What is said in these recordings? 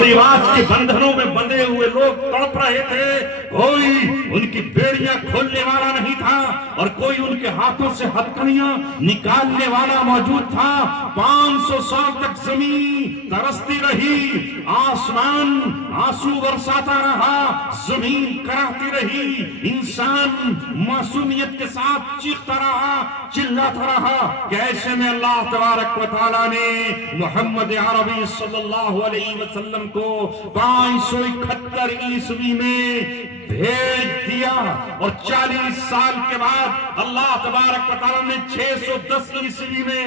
रिवाज के बंधनों में बंधे हुए लोग तड़प रहे थे, कोई उनकी बेड़ियां खोलने वाला नहीं था और कोई उनके हाथों से हथकड़ियां निकालने वाला मौजूद था। 500 साल तक जमीन तरसती रही, आसमान आंसू बरसाता रहा, जमीन कराहती रही, इंसान मासूमियत के साथ चीखता रहा, चिल्लाता रहा कि ऐसे में अल्लाह तबारक व तआला ने मोहम्मद अरबी सल्लल्लाहु अलैहि वसल्लम को 571 ईस्वी में भेज दिया और 40 साल के बाद अल्लाह तबारक व तआला ने 610 ईस्वी में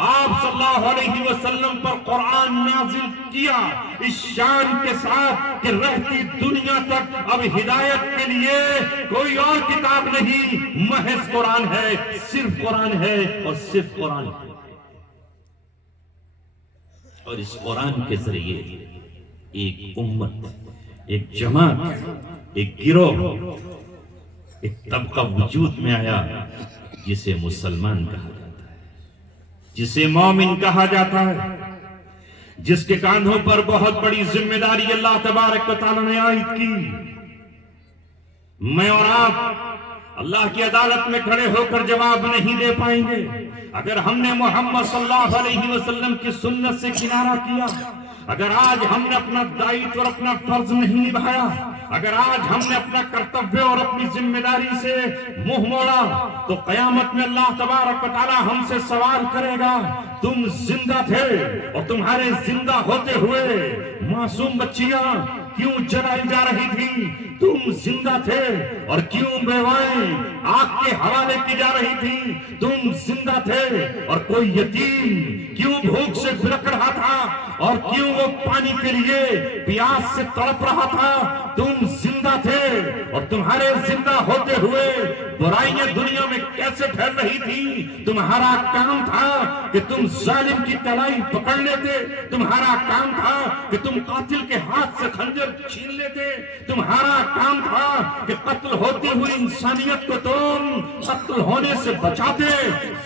आप सल्लल्लाहु अलैहि वसल्लम पर कुरान नाजिल किया, इस शान के साथ कि रहती दुनिया तक अब हिदायत के लिए कोई और किताब नहीं, महज कुरान है, सिर्फ कुरान है और सिर्फ कुरान है। और इस कुरान के जरिए एक उम्मत, एक जमात, एक गिरोह, एक तबका वजूद में आया जिसे मुसलमान कहा जाता है, जिसे मोमिन कहा जाता है, जिसके कांधों पर बहुत बड़ी जिम्मेदारी अल्लाह तबारक व तआला ने आयद की। मैं और आप अल्लाह की अदालत में खड़े होकर जवाब नहीं दे पाएंगे अगर हमने मोहम्मद सल्लल्लाहु अलैहि वसल्लम की सुन्नत से किनारा किया, अगर आज हमने अपना दायित्व और अपना फर्ज नहीं निभाया, अगर आज हमने अपना कर्तव्य और अपनी जिम्मेदारी से मुंह मोड़ा, तो कयामत में अल्लाह तबारक व तआला हमसे सवाल करेगा, तुम जिंदा थे और तुम्हारे जिंदा होते हुए मासूम बच्चियां क्यों जलाई जा रही थी, तुम जिंदा थे और क्यों बेवाएं आग के हवाले की जा रही थी, तुम जिंदा थे और कोई यतीम क्यों भूख से बिलख रहा था और क्यों वो पानी के लिए प्यास से तड़प रहा था, तुम जिंदा थे और तुम्हारे जिंदा होते हुए बुराइयां दुनिया में कैसे फैल रही थी। तुम्हारा काम था कि तुम जालिम की कलाई पकड़ लेते, तुम्हारा काम था कि तुम कातिल के हाथ से खंजर छीन लेते, तुम्हारा काम था कि कत्ल होती हुई इंसानियत को तुम कत्ल होने से बचाते,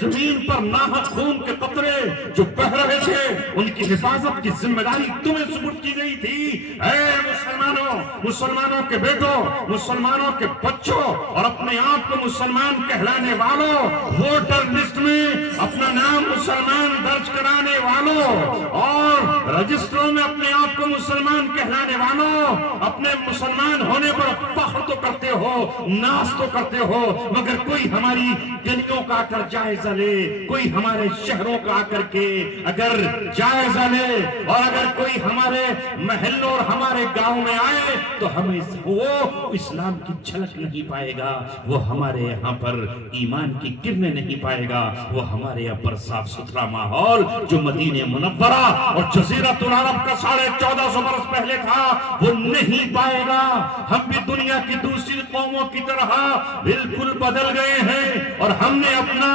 जमीन पर नाहक खून के कतरे जो बह रहे थे उनकी हिफाजत की जिम्मेदारी तुम्हें सुपुर्द की गई थी। ऐ मुसलमानों, मुसलमानों के बेटों, मुसलमानों के बच्चों और अपने आप को मुसलमान कहलाने वालों, वोटर लिस्ट में अपना नाम मुसलमान दर्ज कराने वालों और रजिस्टरों में अपने आप को मुसलमान कहलाने वालों, अपने मुसलमान होने पर फख्र तो करते हो, नाज तो करते हो, मगर कोई हमारी गलियों का आकर जायजा ले, कोई हमारे शहरों का आकर के अगर जायजा ले और अगर कोई हमारे महलों और हमारे गांव में आए तो हमें वो इस्लाम की झलक नहीं पाएगा, वो हमारे यहाँ पर ईमान की किरणें नहीं पाएगा, वो हमारे यहाँ पर साफ सुथरा माहौल जो मदीने मुनव्वरा और जज़ीरतुल अरब का 1450 बरस पहले था वो नहीं पाएगा। हम भी दुनिया की दूसरी कौमों की तरह बिल्कुल बदल गए हैं और हमने अपना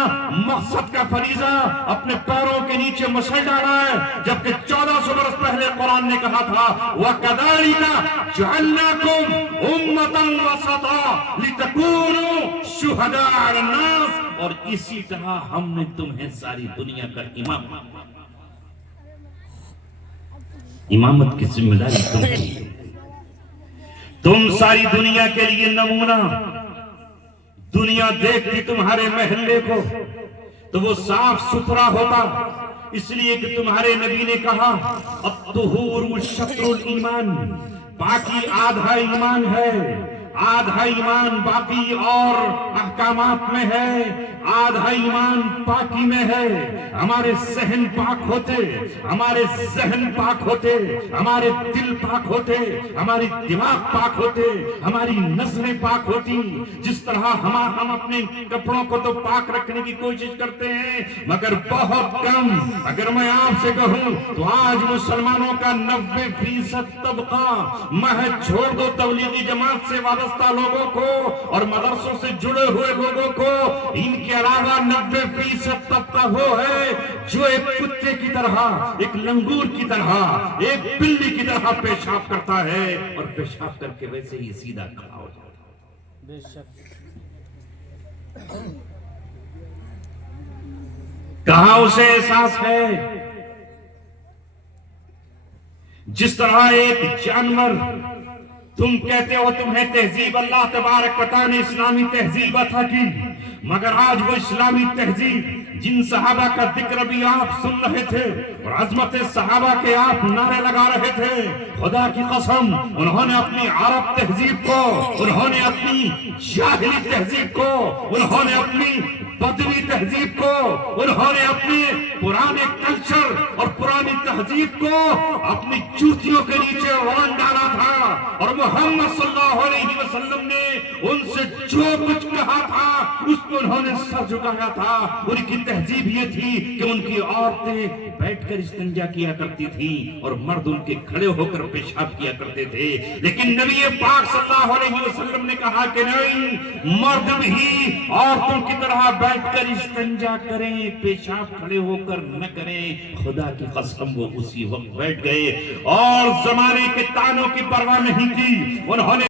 मकसद का फरीजा अपने पैरों के नीचे मसल डाला है, जबकि 1400 बरस पहले कुरान ने कहा था वकदालिका जअलनाकुम उम्मतन वसता लितकूनु शुहदा अलन्नास, और इसी तरह हमने तुम्हें सारी दुनिया का इमामत की जिम्मेदारी तुम सारी दुनिया के लिए नमूना। दुनिया देखती तुम्हारे महल्ले को तो वो साफ सुथरा होता, इसलिए कि तुम्हारे नबी ने कहा अत्तुहूरु शत्रुल ईमान, बाकी आधा ईमान है, आधा ईमान बाकी और अहकामात में है, आधा ईमान पाकी में है। हमारे सहन पाक होते, हमारे जहन पाक होते, हमारे दिल पाक होते, हमारी दिमाग पाक होते, हमारी नजरें पाक होती। जिस तरह हम अपने कपड़ों को तो पाक रखने की कोशिश करते हैं मगर बहुत कम। अगर मैं आपसे कहूं तो आज मुसलमानों का 90% तबका महज छोड़ दो तबलीगी जमात से वाबस्ता लोगों को और मदरसों से जुड़े हुए लोगों को, इनके अलावा 90% तबका वो है जो एक कुत्ते की तरह, एक लंगूर की तरह, एक बिल्ली की तरह पेशाब करता है और पेशाब करके वैसे ही सीधा खड़ा हो जाता है। बेशक कहां उसे एहसास है جس طرح ایک جانور، تم کہتے ہو تمہیں تہذیب اللہ تبارک و تعالی نے اسلامی تہذیب عطا کی، مگر آج وہ اسلامی تہذیب جن صحابہ کا ذکر بھی آپ سن رہے تھے اور عظمت صحابہ کے آپ نعرے لگا رہے تھے، خدا کی قسم انہوں نے اپنی عرب تہذیب کو، انہوں نے اپنی جاہلی تہذیب کو، انہوں نے اپنی بدوی تہذیب کو، انہوں نے اپنے پرانے کلچر اور پرانی تہذیب کو اپنی جوتیوں کے نیچے وان ڈالا تھا، اور محمد صلی اللہ علیہ وسلم نے ان سے جو کچھ کہا تھا اس کو انہوں نے سر جھکایا تھا۔ ان کی تہذیب یہ تھی کہ ان کی عورتیں بیٹھ کر استنجا کیا کرتی تھیں اور مرد ان کے کھڑے ہو کر پیشاب کیا کرتے تھے، لیکن نبی پاک صلی اللہ علیہ وسلم نے کہا کہ نہیں، مرد بھی عورتوں کی طرح بیٹھ کر استنجا کریں، پیشاب کھڑے ہو کر نہ کریں۔ خدا کی قسم وہ اسی وقت بیٹھ گئے اور زمانے کے تانوں کی پرواہ نہیں کی، انہوں نے